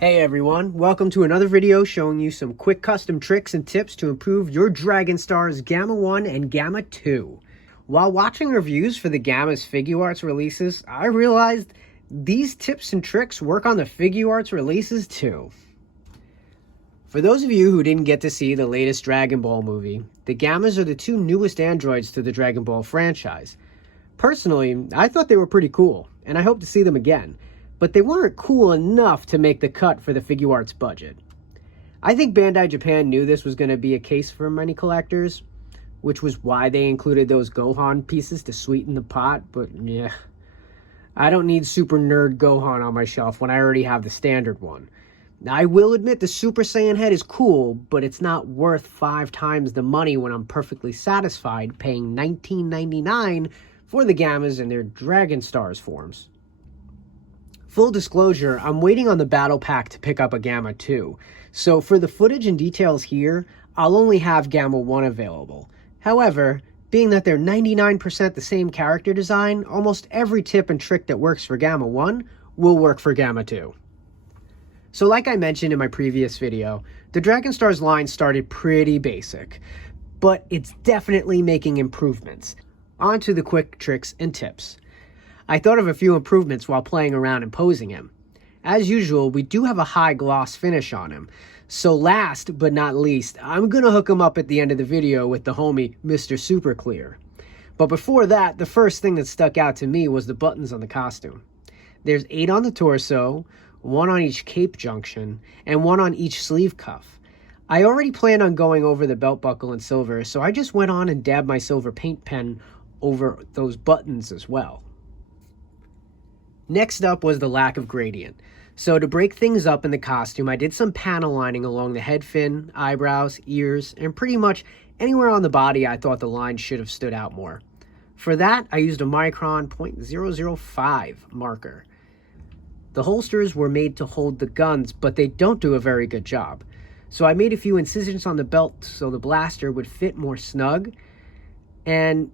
Hey everyone, welcome to another video showing you some quick custom tricks and tips to improve your Dragon Stars Gamma 1 and Gamma 2. While watching reviews for the Gamma's Figuarts releases, I realized these tips and tricks work on the Figuarts releases too. For those of you who didn't get to see the latest Dragon Ball movie, the Gammas are the two newest androids to the Dragon Ball franchise. Personally, I thought they were pretty cool, and I hope to see them again. But they weren't cool enough to make the cut for the Figuarts budget. I think Bandai Japan knew this was going to be a case for many collectors, which was why they included those Gohan pieces to sweeten the pot, but yeah. I don't need Super Nerd Gohan on my shelf when I already have the standard one. I will admit the Super Saiyan head is cool, but it's not worth 5 times the money when I'm perfectly satisfied paying $19.99 for the Gammas and their Dragon Stars forms. Full disclosure, I'm waiting on the battle pack to pick up a Gamma 2. So for the footage and details here, I'll only have Gamma 1 available. However, being that they're 99% the same character design, almost every tip and trick that works for Gamma 1 will work for Gamma 2. So like I mentioned in my previous video, the Dragon Stars line started pretty basic, but it's definitely making improvements. On to the quick tricks and tips. I thought of a few improvements while playing around and posing him. As usual, we do have a high gloss finish on him. So last but not least, I'm going to hook him up at the end of the video with the homie Mr. Super Clear. But before that, the first thing that stuck out to me was the buttons on the costume. There's 8 on the torso, 1 on each cape junction, and 1 on each sleeve cuff. I already planned on going over the belt buckle in silver, so I just went on and dabbed my silver paint pen over those buttons as well. Next up was the lack of gradient. So to break things up in the costume, I did some panel lining along the head fin, eyebrows, ears, and pretty much anywhere on the body I thought the line should have stood out more. For that, I used a Micron .005 marker. The holsters were made to hold the guns, but they don't do a very good job. So I made a few incisions on the belt so the blaster would fit more snug. And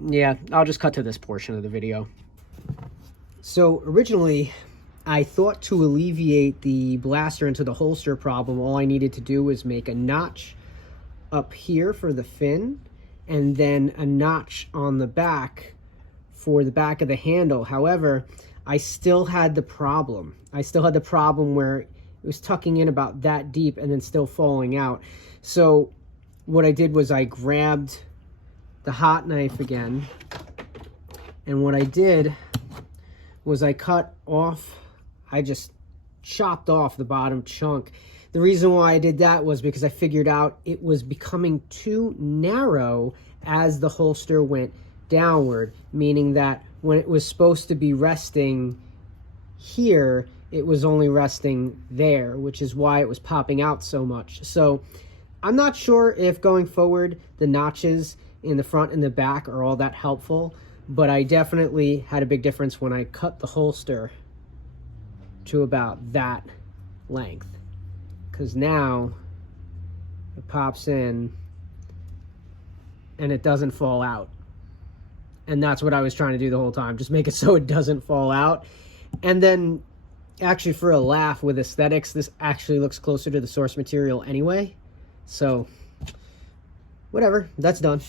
yeah, I'll just cut to this portion of the video. So originally, I thought to alleviate the blaster into the holster problem, all I needed to do was make a notch up here for the fin, and then a notch on the back for the back of the handle. However, I still had the problem. Where it was tucking in about that deep and then still falling out. So what I did was I grabbed the hot knife again, and what I did was I just chopped off the bottom chunk. The reason why I did that was because I figured out it was becoming too narrow as the holster went downward, meaning that when it was supposed to be resting here, it was only resting there, which is why it was popping out so much. So I'm not sure if going forward, the notches in the front and the back are all that helpful, but I definitely had a big difference when I cut the holster to about that length, because now it pops in and it doesn't fall out. And that's what I was trying to do the whole time, just make it so it doesn't fall out. And then actually, for a laugh with aesthetics, this actually looks closer to the source material anyway. So whatever, that's done.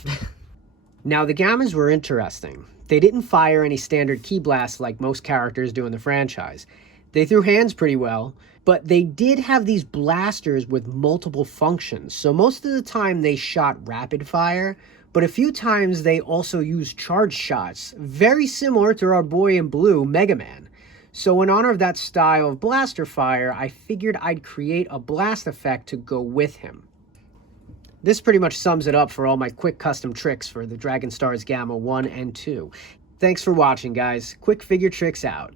Now, the Gammas were interesting. They didn't fire any standard key blasts like most characters do in the franchise. They threw hands pretty well, but they did have these blasters with multiple functions. So most of the time they shot rapid fire, but a few times they also used charge shots, very similar to our boy in blue, Mega Man. So in honor of that style of blaster fire, I figured I'd create a blast effect to go with him. This pretty much sums it up for all my quick custom tricks for the Dragon Stars Gamma 1 and 2. Thanks for watching, guys. Quick Figure Tricks out.